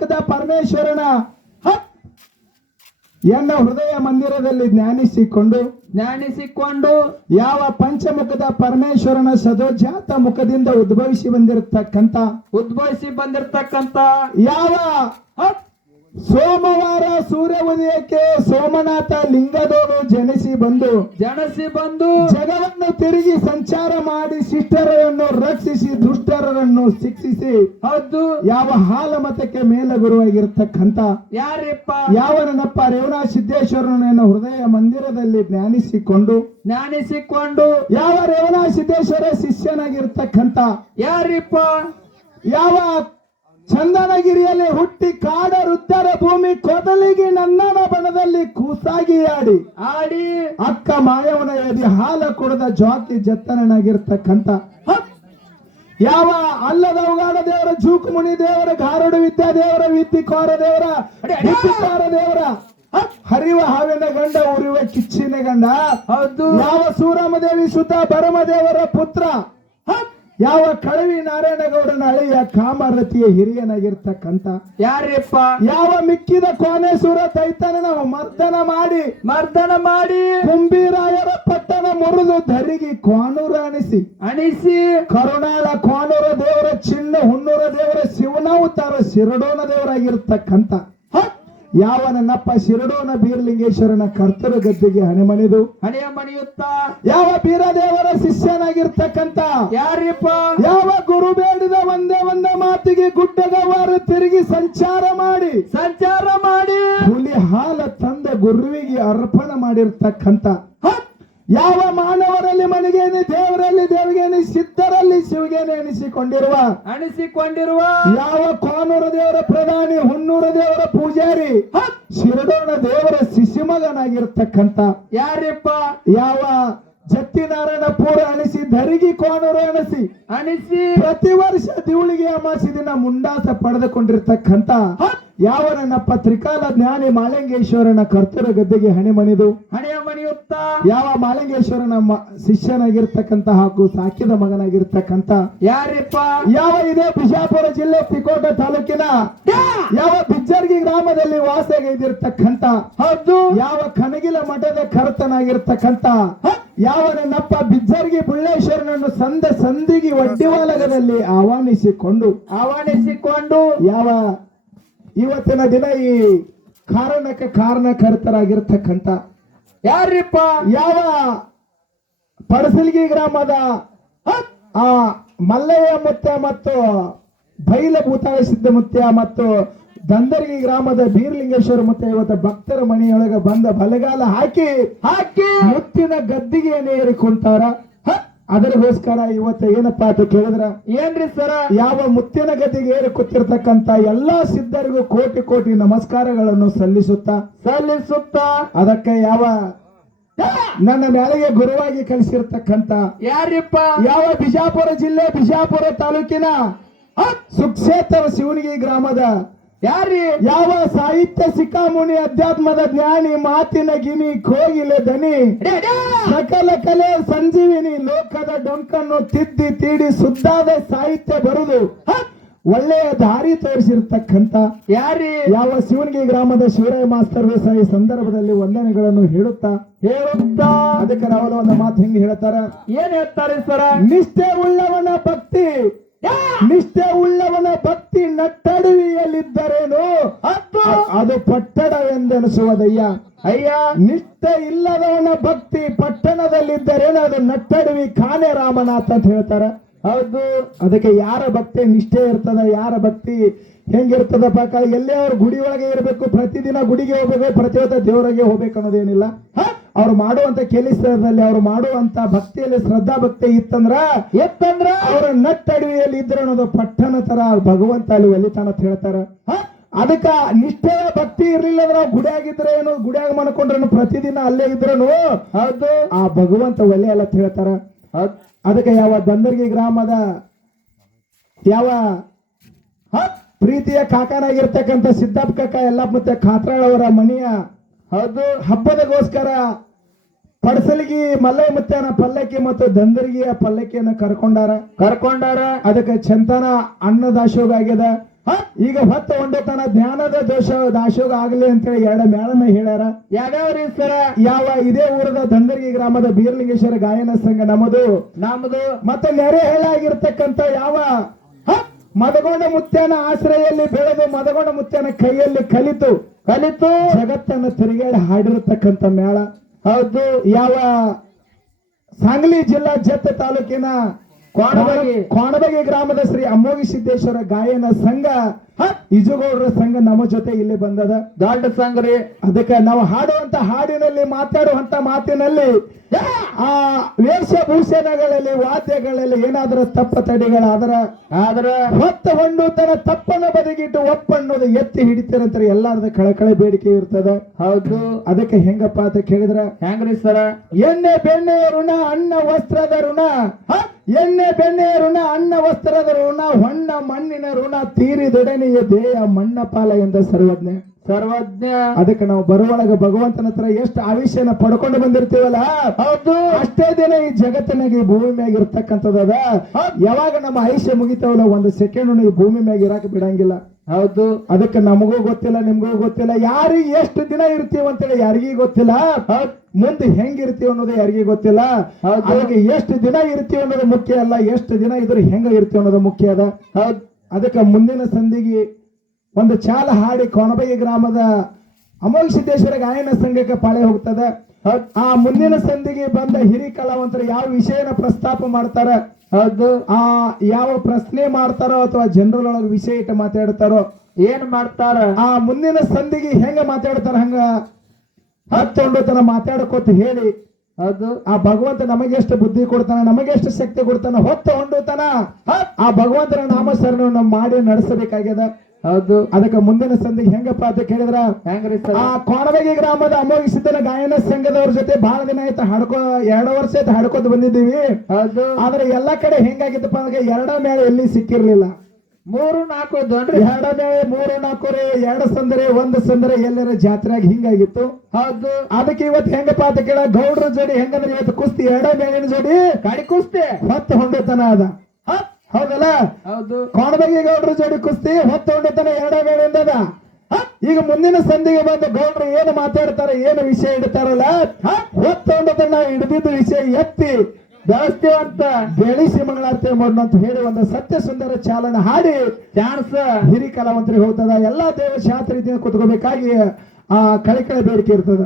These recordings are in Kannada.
ಪಂಚಮುಖದ ಪರಮೇಶ್ವರನ ಎನ್ನ ಹೃದಯ ಮಂದಿರದಲ್ಲಿ ಜ್ಞಾನಿಸಿಕೊಂಡು ಜ್ಞಾನಿಸಿಕೊಂಡು ಯಾವ ಪಂಚಮುಖದ ಪರಮೇಶ್ವರನ ಸದೋಜಾತ ಮುಖದಿಂದ ಉದ್ಭವಿಸಿ ಬಂದಿರತಕ್ಕಂತ ಉದ್ಭವಿಸಿ ಬಂದಿರತಕ್ಕಂತ ಯಾವ ಸೋಮವಾರ ಸೂರ್ಯ ಉದಯಕ್ಕೆ ಸೋಮನಾಥ ಲಿಂಗದೋಡು ಜನಿಸಿ ಬಂದು ಜನಸಿ ಬಂದು ಜಗವನ್ನು ತಿರುಗಿ ಸಂಚಾರ ಮಾಡಿ ಶಿಷ್ಟರನ್ನು ರಕ್ಷಿಸಿ ದುಷ್ಟರನ್ನು ಶಿಕ್ಷಿಸಿ ಅದು ಯಾವ ಹಾಲ ಮತಕ್ಕೆ ಮೇಲಗುರುವಾಗಿರ್ತಕ್ಕಂಥ ಯಾರಿಪ್ಪ? ಯಾವನಪ್ಪ ರೇವಣ ಸಿದ್ದೇಶ್ವರನ ಹೃದಯ ಮಂದಿರದಲ್ಲಿ ಜ್ಞಾನಿಸಿಕೊಂಡು ಜ್ಞಾನಿಸಿಕೊಂಡು ಯಾವ ರೇವಣ ಸಿದ್ದೇಶ್ವರ ಶಿಷ್ಯನಾಗಿರ್ತಕ್ಕಂಥ ಯಾರಿಪ್ಪ? ಯಾವ ಚಂದನಗಿರಿಯಲ್ಲಿ ಹುಟ್ಟಿ ಕಾಡ ವೃದ್ಧರ ಭೂಮಿ ಕೊದಲಿಗೆ ನನ್ನನ ಬಣದಲ್ಲಿ ಕೂಸಾಗಿ ಆಡಿ. ಆಡಿ. ಅಕ್ಕ ಮಾಯವನ ಎದಿ ಹಾಲ ಕುಡದ ಜಾತಿ ಜತ್ತನನಾಗಿರ್ತಕ್ಕಂಥ. ಹ! ಯಾವ ಅಲ್ಲದ ಉಗಾಡ ದೇವರ ಜೂಕುಮುನಿ ದೇವರ ಗಾರುಡು ವಿದ್ಯಾ ದೇವರ ವಿದ್ದಿಕೋರ ದೇವರ ಕೋರ ದೇವರ! ಹರಿವ ಹಾವಿನ ಗಂಡ ಉರಿವ ಕಿಚ್ಚಿನ ಗಂಡ. ಹೌದು. ಯಾವ ಸೂರಮದೇವಿ ಸುತ ಭರಮದೇವರ ಪುತ್ರ! ಯಾವ ಕಳವಿ ನಾರಾಯಣಗೌಡನ ಅಳಿಯ ಕಾಮರತಿಯ ಹಿರಿಯನಾಗಿರ್ತಕ್ಕಂತ ಯಾರಿಪ್ಪ ಯಾವ ಮಿಕ್ಕಿದ ಕೋನೇಶ್ವರ ತೈತನನ ಮರ್ದನ ಮಾಡಿ ಮರ್ದನ ಮಾಡಿ ಕುಂಬಿರಾಯರ ಪಟ್ಟಣ ಮುರಿದು ಧರಿಗಿ ಕೋನೂರ ಅಣಿಸಿ ಅಣಿಸಿ ಕರುಣಾಳ ಕೋನೂರ ದೇವರ ಚಿನ್ನ ಹುಣ್ಣೂರ ದೇವರ ಶಿವನಾವತಾರ ಶಿರಡೋನ ದೇವರಾಗಿರ್ತಕ್ಕಂಥ! ಯಾವ ನನ್ನಪ್ಪ ಶಿರಡೋನ ಬೀರಲಿಂಗೇಶ್ವರನ ಗದ್ದೆಗೆ ಹಣೆ ಮಣಿದು ಹಣೆಯ ಮಣಿಯುತ್ತ ಯಾವ ಬೀರದೇವರ ಶಿಷ್ಯನಾಗಿರ್ತಕ್ಕಂತ ಯಾರಿಪ್ಪ? ಯಾವ ಗುರು ಬೇಡಿದ ಒಂದೇ ಒಂದೇ ಮಾತಿಗೆ ಗುಡ್ಡಗವಾರು ತಿರುಗಿ ಸಂಚಾರ ಮಾಡಿ. ಸಂಚಾರ ಮಾಡಿ. ಹುಲಿ ಹಾಲ ತಂದ ಗುರುವಿಗೆ ಅರ್ಪಣ ಮಾಡಿರ್ತಕ್ಕಂಥ. ಹ! ಯಾವ ಮಾನವರಲ್ಲಿ ಮನಗೇನೆ ದೇವರಲ್ಲಿ ದೇವಗೇನೆ ಸಿದ್ಧರಲ್ಲಿ ಶಿವಗೇನೆ ಎನಿಸಿಕೊಂಡಿರುವ ಅಣಿಸಿಕೊಂಡಿರುವ ಯಾವ ಕೋನೂರ ದೇವರ ಪ್ರಧಾನಿ ಹುನ್ನೂರ ದೇವರ ಪೂಜಾರಿ! ಶಿರಡೋಣ ದೇವರ ಶಿಶುಮಗನಾಗಿರ್ತಕ್ಕಂತ ಯಾರಿಪ್ಪ? ಯಾವ ಜತ್ತಿನಾರಾಯಣ ಪೂರ ಅಣಿಸಿ ಧರಿಗಿ ಕೋನೂರು ಅಣಿಸಿ ಅಣಿಸಿ ಪ್ರತಿ ವರ್ಷ ದಿವಳಿಗೆ ಅಮಾಸಿ ದಿನ ಮುಂಡಾಸ ಪಡೆದುಕೊಂಡಿರ್ತಕ್ಕಂಥ ಯಾವ ನನ್ನಪ್ಪ ತ್ರಿಕಾಲ ಜ್ಞಾನಿ ಮಾಲಿಂಗೇಶ್ವರನ ಕರ್ತರ ಗದ್ದೆಗೆ ಹಣೆಮಣಿದು ಹಣೆಯ ಮಣಿಯುತ್ತ? ಯಾವ ಮಾಲಿಂಗೇಶ್ವರನ ಶಿಷ್ಯನಾಗಿರ್ತಕ್ಕಂಥ ಹಾಗೂ ಸಾಕಿದ ಮಗನಾಗಿರ್ತಕ್ಕಂತ ಯಾರಿಪ್ಪ? ಯಾವ ಇದೇ ಬಿಜಾಪುರ ಜಿಲ್ಲೆ ತಿಕೋಟ ತಾಲೂಕಿನ? ಯಾವ ಬಿಜ್ಜರ್ಗಿ ಗ್ರಾಮದಲ್ಲಿ ವಾಸಗೈದಿರ್ತಕ್ಕಂತ ಹೌದು. ಯಾವ ಕನಗಿಲ ಮಠದ ಕರ್ತನಾಗಿರ್ತಕ್ಕಂತ ಯಾವ ನನ್ನಪ್ಪ ಬಿಜ್ಜರ್ಗಿ ಬುಳ್ಳೇಶ್ವರನನ್ನು ಸಂದ ಸಂದಿಗೆ ಒಡ್ಡಿವಾಲಗದಲ್ಲಿ ಆಹ್ವಾನಿಸಿಕೊಂಡು? ಆಹ್ವಾನಿಸಿಕೊಂಡು? ಯಾವ ಇವತ್ತಿನ ದಿನ ಈ ಕಾರಣಕ್ಕೆ ಕಾರಣಕರ್ತರಾಗಿರ್ತಕ್ಕಂಥ ಯಾರಿಪ್ಪ ಯಾವ ಪಡಸಲ್ಗಿ ಗ್ರಾಮದ ಆ ಮಲ್ಲಯ್ಯ ಮುತ್ಯ ಮತ್ತು ಬೈಲ ಭೂತಾಳ ಸಿದ್ಧ ಮುತ್ಯ ಮತ್ತು ದಂದರ್ಗಿ ಗ್ರಾಮದ ಬೀರಲಿಂಗೇಶ್ವರ ಮುತ್ಯ ಇವತ್ತು ಭಕ್ತರ ಮನೆಯೊಳಗೆ ಬಂದ ಬಲಗಾಲ ಹಾಕಿ ಹಾಕಿ ಮುತ್ತಿನ ಗದ್ದಿಗೆ ಕುಂತಾರ ಹ? ಅದರಿಗೋಸ್ಕರ ಇವತ್ತು ಏನಪ್ಪಾ ಅಂತ ಕೇಳಿದ್ರ? ಏನ್ರಿ ಸರ? ಯಾವ ಮುತ್ತಿನ ಗತಿಗೆ ಏರಿ ಕೂತಿರ್ತಕ್ಕಂತ ಎಲ್ಲಾ ಸಿದ್ಧರಿಗೂ ಕೋಟಿ ಕೋಟಿ ನಮಸ್ಕಾರಗಳನ್ನು ಸಲ್ಲಿಸುತ್ತಾ? ಸಲ್ಲಿಸುತ್ತ? ಅದಕ್ಕೆ ಯಾವ ನನ್ನ ಮೇಲೆಗೆ ಗುರುವಾಗಿ ಕಲಿಸಿರ್ತಕ್ಕಂತ ಯಾರಿಪ್ಪ? ಯಾವ ಬಿಜಾಪುರ ಜಿಲ್ಲೆ ಬಿಜಾಪುರ ತಾಲೂಕಿನ ಸುಕ್ಷೇತ್ರ ಶಿವನಿಗೆ ಗ್ರಾಮದ ಯಾರಿ? ಯಾವ ಸಾಹಿತ್ಯ ಸಿಕ್ಕಾಮುನಿ ಅಧ್ಯಾತ್ಮದ ಜ್ಞಾನಿ ಮಾತಿನ ಗಿನಿ ಕೋಗಿಲೆ ದನಿ ಸಕಲ ಕಲೆ ಸಂಜೀವಿನಿ ಲೋಕದ ಡೊಂಕನ್ನು ತಿದ್ದಿ ತೀಡಿ ಸುದ್ದಾದ ಸಾಹಿತ್ಯ ಬರುದು ಒಳ್ಳೆಯ ದಾರಿ ತೋರಿಸಿರ್ತಕ್ಕಂತ ಯಾರಿ? ಯಾವ ಶಿವನಿಗೆ ಗ್ರಾಮದ ಶಿವರಾಯ ಮಾಸ್ತರ್ ಈ ಸಂದರ್ಭದಲ್ಲಿ ವಂದನೆಗಳನ್ನು ಹೇಳುತ್ತಾ? ಹೇಳುತ್ತಾ? ಅದಕ್ಕೆ ನಾವೆಲ್ಲ ಒಂದು ಮಾತು ಹೆಂಗೆ ಹೇಳ್ತಾರ ಏನ್ ಹೇಳ್ತಾರೆ ಸರ? ನಿಷ್ಠೆ ಉಳ್ಳವನ ಭಕ್ತಿ ನಿಷ್ಠೆ ಉಳ್ಳವನ ಭಕ್ತಿ ನಟ್ಟಡುವಿಯಲ್ಲಿದ್ದರೇನು? ಅದು ಅದು ಪಟ್ಟಣವೆಂದೆನಿಸುವುದಯ್ಯ ಅಯ್ಯ! ನಿಷ್ಠೆ ಇಲ್ಲದವನ ಭಕ್ತಿ ಪಟ್ಟಣದಲ್ಲಿದ್ದರೇನು? ಅದು ನಟ್ಟಡುವಿ ಕಾನೆ ರಾಮನಾಥ ಅಂತ ಹೇಳ್ತಾರೆ. ಹೌದು. ಅದಕ್ಕೆ ಯಾರ ಭಕ್ತಿ ನಿಷ್ಠೆ ಇರ್ತದ ಯಾರ ಭಕ್ತಿ ಹೆಂಗಿರ್ತದ ಪಾಕ ಎಲ್ಲೇ ಅವ್ರ ಗುಡಿ ಒಳಗೆ ಇರಬೇಕು ಪ್ರತಿದಿನ ಗುಡಿಗೆ ಹೋಗ್ಬೇಕು ಪ್ರತಿಯೊಂದ ದೇವರಿಗೆ ಹೋಗ್ಬೇಕು ಅನ್ನೋದೇನಿಲ್ಲ. ಹ? ಅವ್ರು ಮಾಡುವಂತ ಕೆಲಸದಲ್ಲಿ ಅವ್ರು ಮಾಡುವಂತ ಭಕ್ತಿಯಲ್ಲಿ ಶ್ರದ್ಧಾ ಭಕ್ತಿ ಇತ್ತಂದ್ರ ಎತ್ತಂದ್ರ? ಅವರ ನಟ್ಟಡಿಯಲ್ಲಿ ಇದ್ರ ಅನ್ನೋದು ಪಟ್ಟಣ ತರ ಭಗವಂತ ಅಲ್ಲಿ ಒಲಿತಾನ ಅಂತ ಹೇಳ್ತಾರ? ಅದಕ್ಕ ನಿಷ್ಠೆ ಭಕ್ತಿ ಇರ್ಲಿಲ್ಲ ಅಂದ್ರೆ ಗುಡಿಯಾಗಿದ್ರೆ ಏನು? ಗುಡಿಯಾಗ ಮಾಡ್ಕೊಂಡ್ರೇನು ಪ್ರತಿದಿನ ಅಲ್ಲೇ ಇದ್ರನು ಹೌದು. ಆ ಭಗವಂತ ಒಲೆ ಅಲ್ಲ ಹೇಳ್ತಾರ. ಅದಕ್ಕೆ ಯಾವ ಬಂದರ್ಗಿ ಗ್ರಾಮದ ಯಾವ ಹ? ಪ್ರೀತಿಯ ಕಾಕನಾಗಿರ್ತಕ್ಕಂಥ ಸಿದ್ದಪ್ಪ ಕಾಕ ಎಲ್ಲ ಮತ್ತೆ ಖಾತ್ರಾಳ್ ಅವರ ಮನೆಯ ಹೌದು. ಹಬ್ಬದಗೋಸ್ಕರ ಪಡಸಲಿಗಿ ಮಲ್ಲ ಮುತ್ತನ ಪಲ್ಲಕ್ಕಿ ಮತ್ತು ದಂದರಿಗಿಯ ಪಲ್ಲಕ್ಕಿಯನ್ನ ಕರ್ಕೊಂಡಾರ. ಕರ್ಕೊಂಡಾರ. ಅದಕ್ಕೆ ಚಂತನ ಅನ್ನದಾಸೋಗ ಆಗ್ಯದ. ಹ? ಈಗ ಹೊತ್ತ ಹೊಂಡತನ ಜ್ಞಾನದ ದೋಷ ದಾಶೋಗ ಆಗಲಿ ಅಂತೇಳಿ ಎರಡ ಮೇಳನ ಹೇಳ್ಯಾರ. ಯಾವ್ಯಾವ್ರಿ ಸರ? ಯಾವ ಇದೇ ಊರದ ದಂದರಿಗಿ ಗ್ರಾಮದ ಬೀರ್ಲಿಂಗೇಶ್ವರ ಗಾಯನ ಸಂಘ ನಮ್ಮದು. ನಮ್ಮದು. ಮತ್ತೆ ನೆರೆ ಹೇಳಾಗಿರ್ತಕ್ಕಂತ ಯಾವ? ಹ? ಮದಗೊಂಡ ಮುತ್ಯನ ಆಶ್ರಯಲ್ಲಿ ಬೆಳೆದು ಮದಗೊಂಡ ಮುತ್ಯನ ಕೈಯಲ್ಲಿ ಕಲಿತು. ಕಲಿತು. ಜಗತ್ತನ್ನು ತಿರುಗಾಡಿ ಹಾಡಿರತಕ್ಕಂತ ಮೇಳ ಹೌದು ಯಾವ ಸಾಂಗ್ಲಿ ಜಿಲ್ಲಾ ಜತ್ತ ತಾಲೂಕಿನ ಕೋಣಬಗಿ. ಕೋಣಬಗಿ ಗ್ರಾಮದ ಶ್ರೀ ಅಮ್ಮೋಗಿ ಸಿದ್ದೇಶ್ವರ ಗಾಯನ ಸಂಘ? ಇಜುಗೌಡರ ಸಂಘ ನಮ್ಮ ಜೊತೆ ಇಲ್ಲಿ ಬಂದದ. ದೊಡ್ಡ ಸಂಗ್ರಿ ಅದಕ್ಕೆ ನಾವು ಹಾಡುವಂತ ಹಾಡಿನಲ್ಲಿ ಮಾತಾಡುವಂತ ಮಾತಿನಲ್ಲಿ ಆ ವೇಷಭೂಷಣಗಳಲ್ಲಿ ವಾದ್ಯಗಳಲ್ಲಿ ಏನಾದರೂ ತಪ್ಪ ತಡೆಗಳಾದ್ರ? ಆದ್ರ ಹೊತ್ತ ಹೊಂಡು ತನ್ನ ತಪ್ಪನ್ನ ಬದಿಗಿಟ್ಟು ಒಪ್ಪಣ್ಣದ ಎತ್ತಿ ಹಿಡಿತಿರಂತಾರೆ ಎಲ್ಲಾರದ ಕಳಕಳೆ ಬೇಡಿಕೆ ಇರ್ತದ. ಹೌದು. ಅದಕ್ಕೆ ಹೆಂಗಪ್ಪ ಅಂತ ಕೇಳಿದ್ರ? ಹೆಂಗ್ರಿ ಸರ? ಎಣ್ಣೆ ಬೆಣ್ಣೆಯ ಋಣ ಅನ್ನ ವಸ್ತ್ರದ ಋಣ? ಎಣ್ಣೆ ಬೆಣ್ಣೆಯ ಋಣ ಅನ್ನ ವಸ್ತ್ರದ ಋಣ ಹೊಣ್ಣ ಮಣ್ಣಿನ ಋಣ ತೀರಿದೊಡನೆಯ ದೇಹ ಮಣ್ಣ ಪಾಲ ಎಂದ ಸರ್ವಜ್ಞ. ಸರ್ವಜ್ಞ. ಅದಕ್ಕೆ ನಾವು ಬರುವಾಗ ಭಗವಂತನ ಹತ್ರ ಎಷ್ಟು ಆವಿಷ್ಯನ ಪಡ್ಕೊಂಡು ಬಂದಿರ್ತೀವಲ್ಲ? ಹೌದು. ಅಷ್ಟೇ ದಿನ ಈ ಜಗತ್ತಿನಾಗ ಈ ಭೂಮಿ ಮ್ಯಾಗ ಇರ್ತಕ್ಕಂಥದ್ದ ಯಾವಾಗ ನಮ್ಮ ಆಯುಷ್ಯ ಮುಗಿತಾವಲ್ಲ ಒಂದು ಸೆಕೆಂಡ್ ಈ ಭೂಮಿ ಮ್ಯಾಗ ಇರಾಕ ಬಿಡಂಗಿಲ್ಲ. ಹೌದು. ಅದಕ್ಕೆ ನಮಗೂ ಗೊತ್ತಿಲ್ಲ ನಿಮ್ಗೂ ಗೊತ್ತಿಲ್ಲ. ಯಾರಿಗೆ ಎಷ್ಟು ದಿನ ಇರ್ತೀವಿ ಅಂತೇಳಿ ಯಾರಿಗೂ ಗೊತ್ತಿಲ್ಲ. ಮುಂದೆ ಮುಂದೆ ಹೆಂಗಿರ್ತೀವಿ ಅನ್ನೋದು ಯಾರಿಗೂ ಗೊತ್ತಿಲ್ಲ. ಅದಕ್ಕೆ ಎಷ್ಟು ದಿನ ಇರ್ತೀವಿ ಅನ್ನೋದು ಮುಖ್ಯ ಅಲ್ಲ. ಎಷ್ಟು ದಿನ ಇದ್ರೆ ಹೆಂಗ ಇರ್ತೀವಿ ಅನ್ನೋದು ಮುಖ್ಯ ಅದ. ಹೌದ್. ಅದಕ್ಕೆ ಮುಂದಿನ ಸಂಧಿಗೆ ಒಂದು ಚಾಲ ಹಾಡಿ ಕೊಣಬಗಿ ಗ್ರಾಮದ ಅಮೋಲ್ ಸಿದ್ದೇಶ್ವರ ಗಾಯನ ಸಂಘಕ್ಕೆ ಪಾಳೆ ಹೋಗ್ತದೆ. ಆ ಮುಂದಿನ ಸಂಧಿಗೆ ಬಂದ ಹಿರಿ ಕಲಾವಂತರು ಯಾವ ವಿಷಯನ ಪ್ರಸ್ತಾಪ ಮಾಡ್ತಾರ? ಹೌದು ಆ, ಯಾವ ಪ್ರಶ್ನೆ ಮಾಡ್ತಾರೋ ಅಥವಾ ಜನರಲ್ ವಿಷಯ ಇಟ್ಟು ಮಾತಾಡ್ತಾರೋ, ಏನ್ ಮಾಡ್ತಾರ? ಆ, ಮುಂದಿನ ಸಂಧಿಗೆ ಹೆಂಗ ಮಾತಾಡ್ತಾರ ಹಂಗ? ಹತ್ತೊಂಡು ತನ ಮಾತಾಡ್ಕೋತ ಹೇಳಿ. ಅದು, ಆ ಭಗವಂತ ನಮಗೆಷ್ಟು ಬುದ್ಧಿ ಕೊಡ್ತಾನ, ನಮಗೆಷ್ಟು ಶಕ್ತಿ ಕೊಡ್ತಾನ ಹೊತ್ತು ಹೊಂಡುತ್ತಾನ ಆ ಭಗವಂತನ ನಾಮಸ್ಮರಣೆ ಮಾಡಿ ನಡೆಸಬೇಕಾಗ್ಯದ. ಹೌದು. ಅದಕ್ಕೆ ಮುಂದಿನ ಸಂಧಿ ಹೆಂಗಪ್ಪ ಅಂತ ಕೇಳಿದ್ರ? ಆ ಗ್ರಾಮದ ಅಮೋಘ ಸಿದ್ದನ ಗಾಯನ ಸಂಘದವ್ರ ಜೊತೆ ಬಹಳ ದಿನ ಆಯ್ತು ಹಾಡ್ಕೋ ಎರಡು ವರ್ಷ ಆಯ್ತು ಹಾಡ್ಕೋತ ಬಂದಿದ್ದೀವಿ. ಹೌದು. ಆದ್ರೆ ಎಲ್ಲಾ ಕಡೆ ಹೆಂಗಾಗಿತ್ತಪ್ಪ ಅಂದ್ರೆ ಎರಡ ಮೇಳ ಎಲ್ಲಿ ಸಿಕ್ಕಿರ್ಲಿಲ್ಲ. ಮೂರು ನಾಲ್ಕು ದೊಡ್ಡ ಎರಡ ಮೇಳೆ ಮೂರು ನಾಲ್ಕು ರೀ ಎರಡು ಸಂದರೆ ಒಂದು ಸಂದರೆ ಎಲ್ಲರ ಜಾತ್ರೆಯಾಗಿ ಹಿಂಗಾಗಿತ್ತು. ಹೌದು. ಅದಕ್ಕೆ ಇವತ್ತು ಹೆಂಗಪ್ಪ ಅಂತ ಕೇಳ ಗೌಡ್ರ ಜೋಡಿ ಹೆಂಗಂದ್ರೆ ಇವತ್ತು ಕುಸ್ತಿ ಎರಡ ಮೇಳಿನ ಜೋಡಿ ಗಾಡಿ ಕುಸ್ತಿ? ಹೊತ್ತು ಹೊಂಡತನ ಅದ. ಹ? ಹೌದಲ್ಲ? ಹೌದು. ಕೋಣಬಗಿ ಗೌಡ್ರ ಜೋಡಿ ಕುಸ್ತಿ ಹೊತ್ತೊಂಡತನ ಎರಡ ಮೇಲಿಂದ ಈಗ ಮುಂದಿನ ಸಂಧಿಗೆ ಬಂದು ಗೌಡ್ರು ಏನು ಮಾತಾಡ್ತಾರೆ ಏನು ವಿಷಯ ಇಡ್ತಾರಲ್ಲ ಹೊತ್ತೊಂಡತನ ಹಿಡಿದಿದ್ದ ವಿಷಯ ಎತ್ತಿ ಜಾಸ್ತಿ ಅಂತ ಬೆಳೆಸಿ ಮಂಗಳಾರತಿ ಮಾಡೋಣ ಅಂತ ಹೇಳಿ ಒಂದು ಸತ್ಯ ಸುಂದರ ಚಾಲನ ಹಾಡಿ ಚಾನ್ಸ್ ಹಿರಿ ಕಲಾವಂತರಿಗೆ ಹೋಗ್ತದ. ಎಲ್ಲಾ ದೇವ ಶಾಸ್ತ್ರ ಕುತ್ಕೋಬೇಕಾಗಿ ಆ ಕಳಿಕಳ ಬೇಡಿಕೆ ಇರ್ತದ.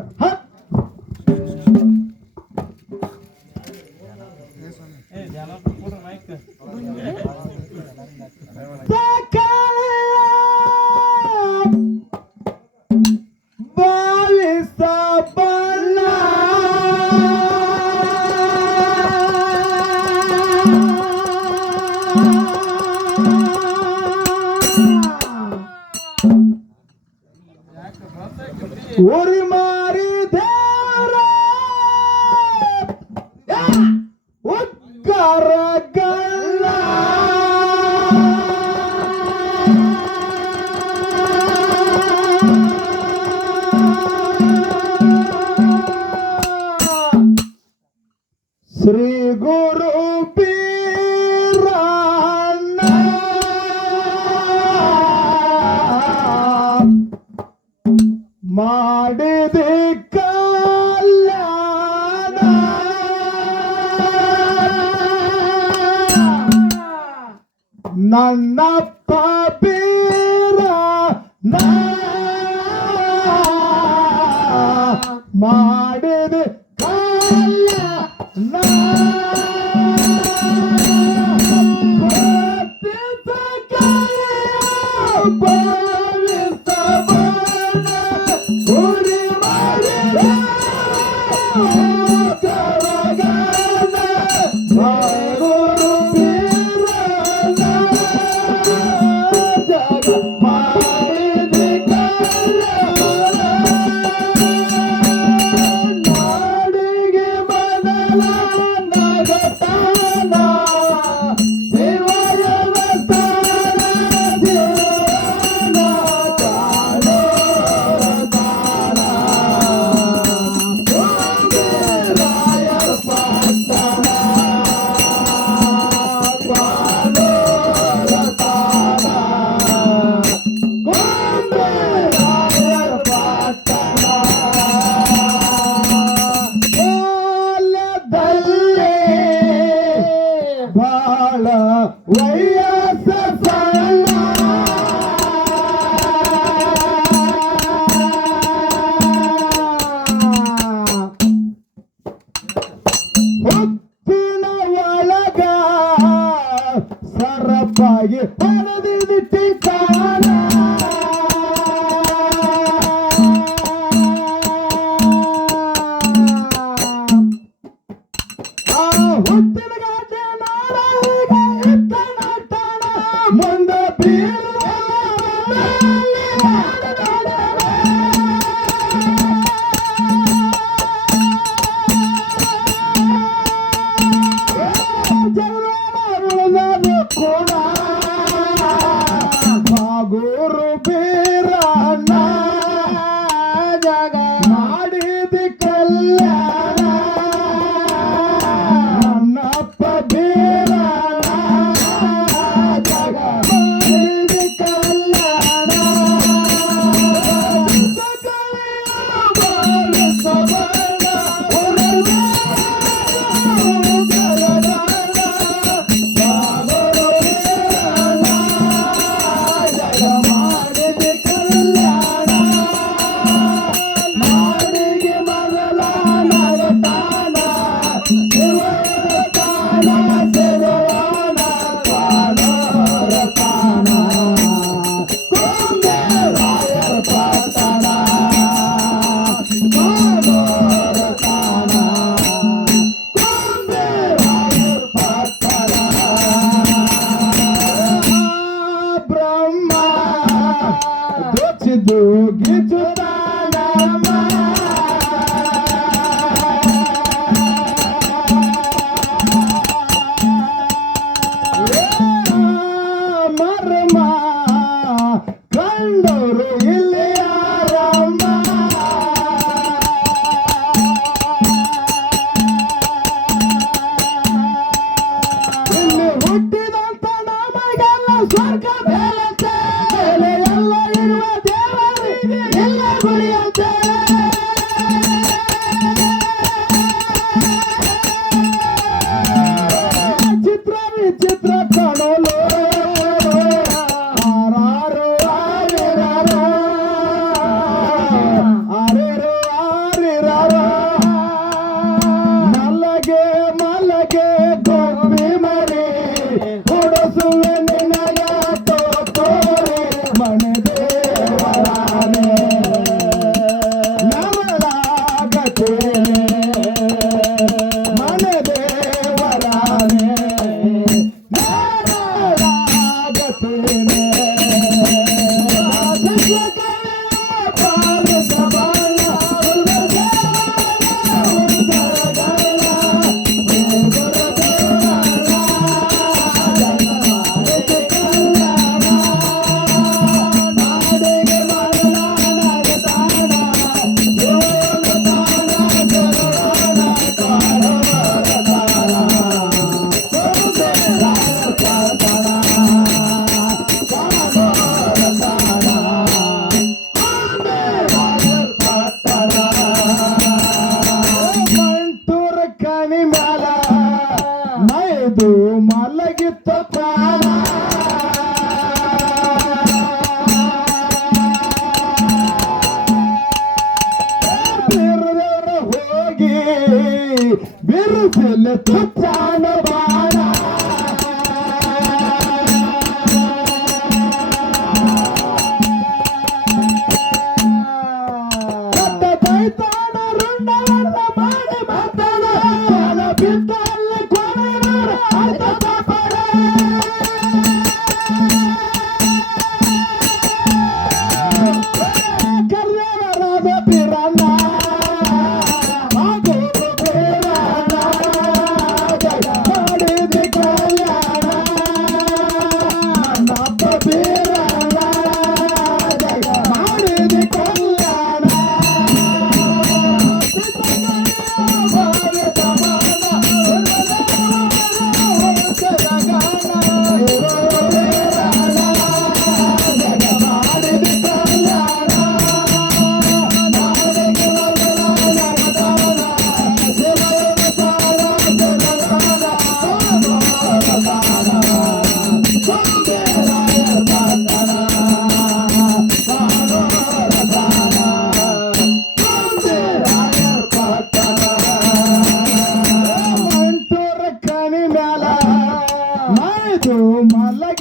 ಮಲಗಿತ್ತ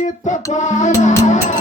It's a fire.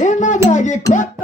ನಿನ್ನಗಾಗಿ ಕೊಟ್ಟಾನ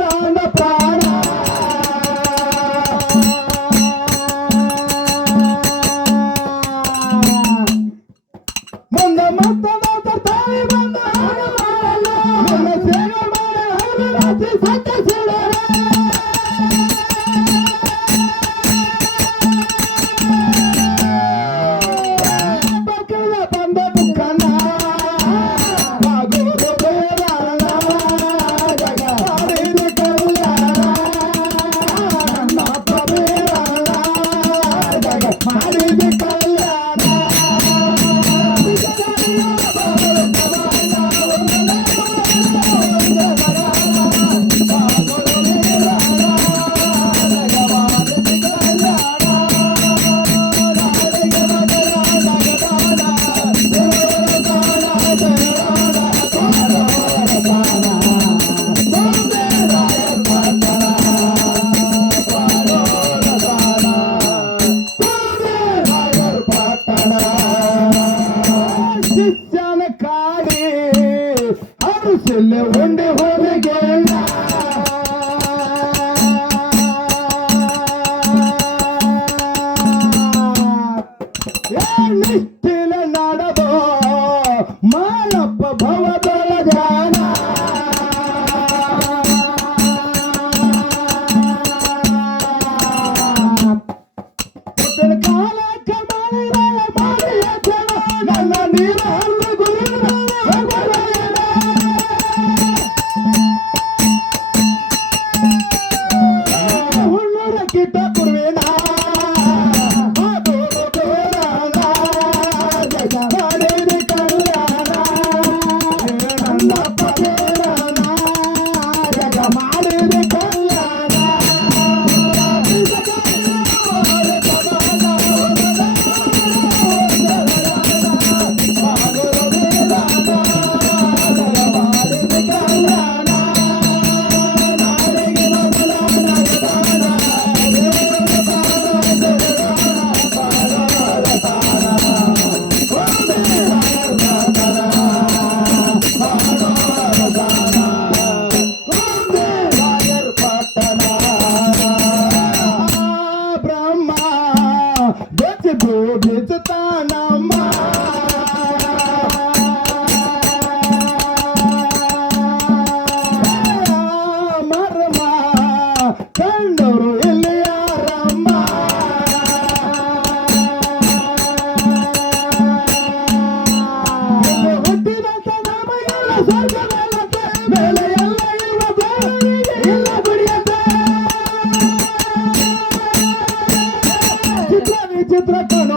pra né?